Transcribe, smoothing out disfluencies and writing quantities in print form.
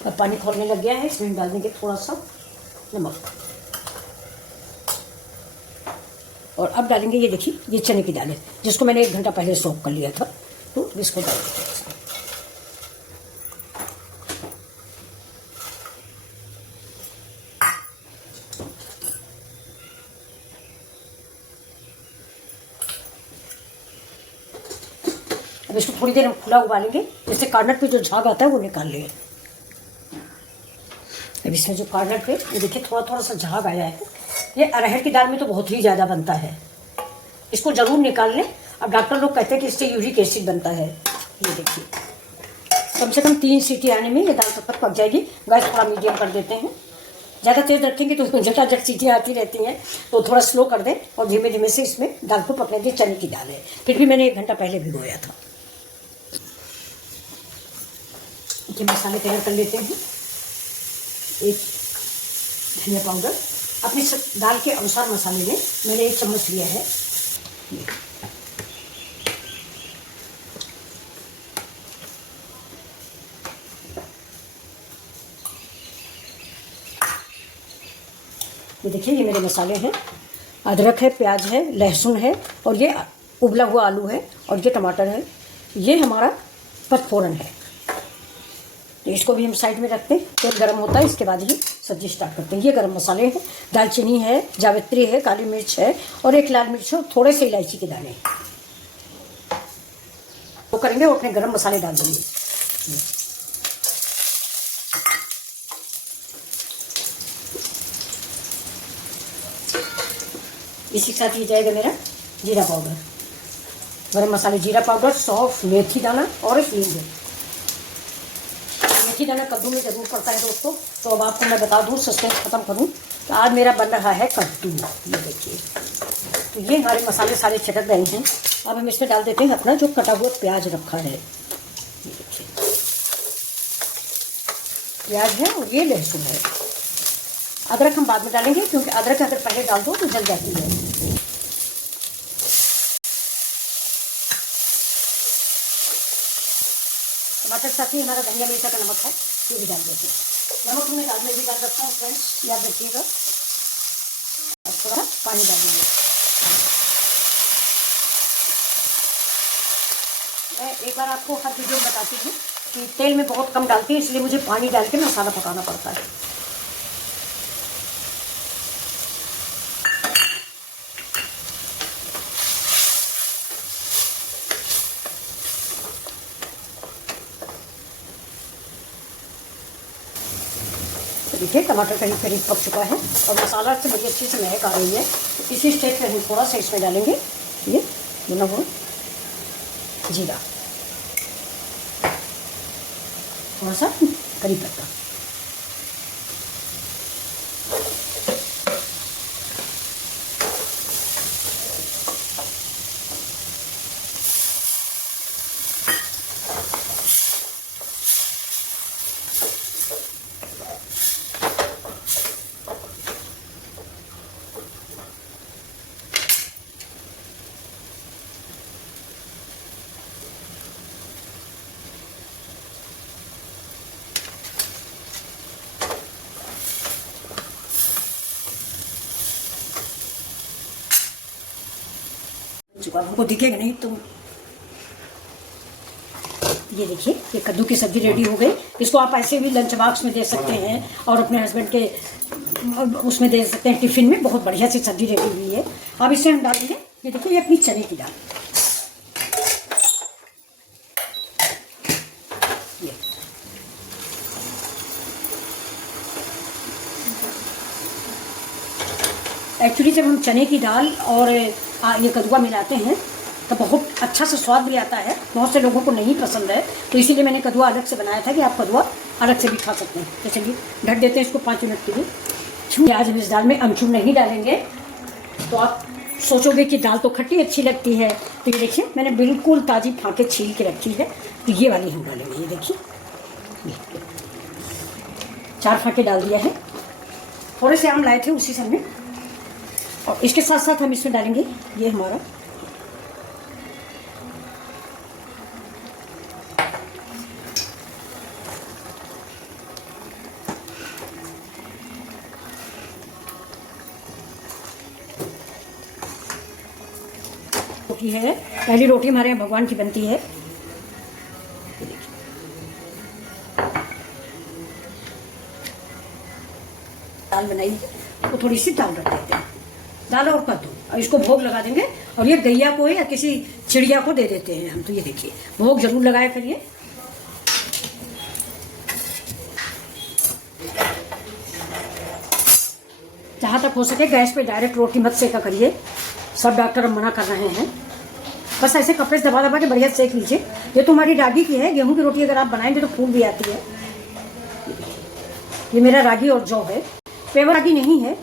अब पानी खोलने लग गया है, इसमें हम डाल देंगे थोड़ा सा नमक। और अब डालेंगे, ये देखिए, ये चने की दाल है जिसको मैंने 1 घंटा पहले सोक कर लिया था, तो इसको डाल देते हैं। अब इसको थोड़ी देर हम खुला उबालेंगे, जिससे कार्नर पे जो झाग आता है वो निकाल लें। अब इसमें जो कार्नर पे ये देखिए थोड़ा थोड़ा सा झाग आया है, ये अरहर की दाल में तो बहुत ही ज़्यादा बनता है, इसको ज़रूर निकाल लें। अब डॉक्टर लोग कहते हैं कि इससे यूरिक एसिड बनता है। ये देखिए कम से कम 3 सीटी आने में ये दाल तब तक पक जाएगी। गैस थोड़ा मीडियम कर देते हैं, ज़्यादा तेज़ रखेंगे तो झटाझट सीटियाँ आती रहती हैं, तो थोड़ा स्लो कर दें और धीमे धीमे से इसमें दाल को पकने दें। चने की दाल है, फिर भी मैंने 1 घंटा पहले भिगोया था। ये मसाले तैयार कर लेते हैं। एक धनिया पाउडर, अपनी दाल के अनुसार मसाले लें, मैंने 1 चम्मच लिया है। ये देखिए, ये मेरे मसाले हैं। अदरक है, प्याज है, लहसुन है, और ये उबला हुआ आलू है, और ये टमाटर है। ये हमारा पचफोरन है, तो इसको भी हम साइड में रखते हैं। तेल गर्म होता है, इसके बाद ही सब्जी स्टार्ट करते हैं। ये गरम मसाले हैं, दालचीनी है, जावित्री है, काली मिर्च है, और 1 लाल मिर्च और थोड़े से इलायची के दाने। वो करेंगे, वो अपने गरम मसाले डाल देंगे। इसी के साथ ये जाएगा मेरा जीरा पाउडर, गरम मसाले, जीरा पाउडर, सौंफ, मेथी दाना और हींग। मेथी दाना कद्दू में ज़रूर पड़ता है दोस्तों। तो अब आपको मैं बता दूँ, सस्पेंस ख़त्म करूँ, तो आज मेरा बन रहा है कद्दू। ये देखिए, तो ये हमारे मसाले सारे चटक गए हैं। अब हम इसमें डाल देते हैं अपना जो कटा हुआ प्याज रखा है। ये देखिए, प्याज है और ये लहसुन है। अदरक हम बाद में डालेंगे, क्योंकि अदरक अगर पहले डाल दो तो जल जाती है। टमाटर साथ ही हमारा धनिया मिर्चा का नमक है, ये भी डाल देते हैं। नमक मैं दाल में भी डाल रखा हूँ फ्रेंड्स, याद रखिएगा। अब थोड़ा पानी डाल देंगे। मैं एक बार आपको हर वीडियो में बताती हूँ कि तेल में बहुत कम डालती है, इसलिए मुझे पानी डाल के मसाला पकाना पड़ता है। देखिए, टमाटर करीब करीब पक चुका है और मसाला से बड़ी अच्छी से महक आ रही है। तो इसी स्टेज पे हम थोड़ा सा इसमें डालेंगे ये भुना हुआ जीरा, थोड़ा सा करी पत्ता। आपको दिखेगा नहीं तो ये देखिए, ये कद्दू की सब्जी रेडी हो गई। इसको आप ऐसे भी लंच बॉक्स में दे सकते हैं और अपने हस्बैंड के उसमें दे सकते हैं, टिफिन में। बहुत बढ़िया सी सब्जी रेडी हुई है। अब इसे हम डालेंगे, ये देखिए, ये अपनी चने की दाल। एक्चुअली जब हम चने की दाल और ये कद्दुआ मिलाते हैं तो बहुत अच्छा सा स्वाद भी आता है। बहुत से लोगों को नहीं पसंद है, तो इसीलिए मैंने कद्दुआ अलग से बनाया था कि आप कद्दुआ अलग से भी खा सकते हैं। तो चलिए ढक देते हैं इसको 5 मिनट के लिए। आज हम इस दाल में अमचूर नहीं डालेंगे, तो आप सोचोगे कि दाल तो खट्टी अच्छी लगती है। तो ये देखिए, मैंने बिल्कुल ताज़ी फाँके छील के रखी है, तो ये वाली हम डालेंगे। ये देखिए, 4 फाँके डाल दिया है। थोड़े से आम लाए थे उसी समय, और इसके साथ साथ हम इसमें डालेंगे ये हमारा रोटी है, पहली रोटी हमारे यहाँ भगवान की बनती है। दाल बनाई तो थोड़ी सी दाल रख देते हैं, दाल और कद्दू, और इसको भोग लगा देंगे। और ये गैया को या किसी चिड़िया को दे देते हैं हम। तो ये देखिए, भोग जरूर लगाया करिए। जहाँ तक हो सके गैस पे डायरेक्ट रोटी मत सेका करिए, सब डॉक्टर अब मना कर रहे हैं। बस ऐसे कपड़े से दबा दबा के बढ़िया सेक लीजिए। ये तो हमारी रागी की है, गेहूं की रोटी अगर आप बनाएंगे तो फूल भी आती है। ये मेरा रागी और जौ है, पेवर रागी नहीं है।